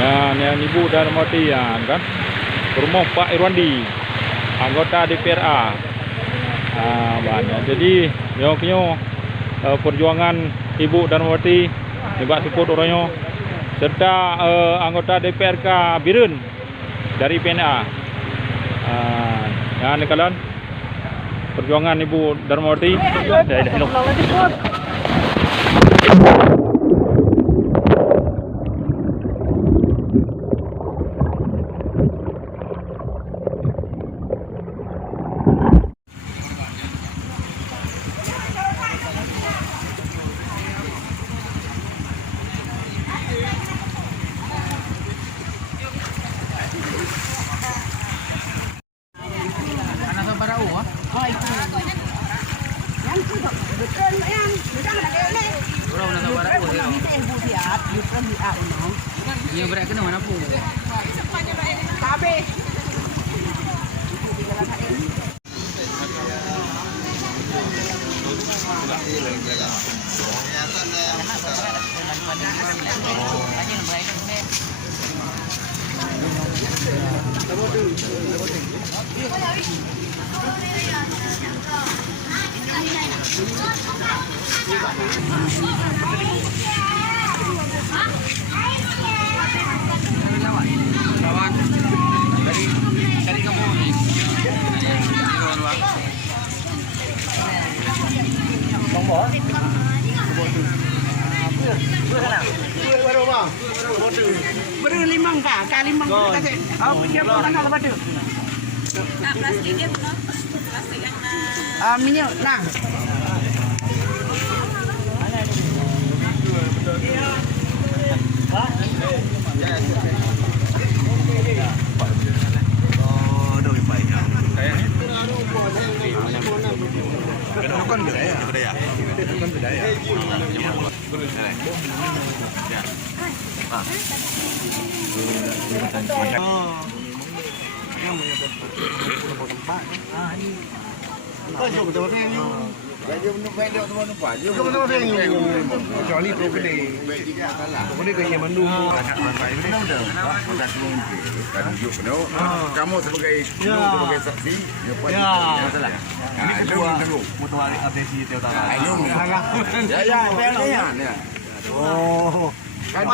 Dan yang Ibu Darmawati ya, kan? Rumah Pak Irwandi, anggota DPRA. Banyak. Jadi, nyo perjuangan Ibu Darmawati juga support orangnya serta anggota DPRK Birun dari PNA. Ya, ini kalian perjuangan Ibu Darmawati. Yang berat kena mana pun. Dari kamu ni. Beri limang kah? Kali limang kasih. Oh, dia bukan apa tu? Plastik dia bukan plastik yang Minyak lah. Kan budaya. Kan budaya. Kecuali tu gede. Gede ke yang Bandung. Kamu sebagai saksi. Ini ketua mutual abdesi Teotara. Ya, ya, Oh. Kan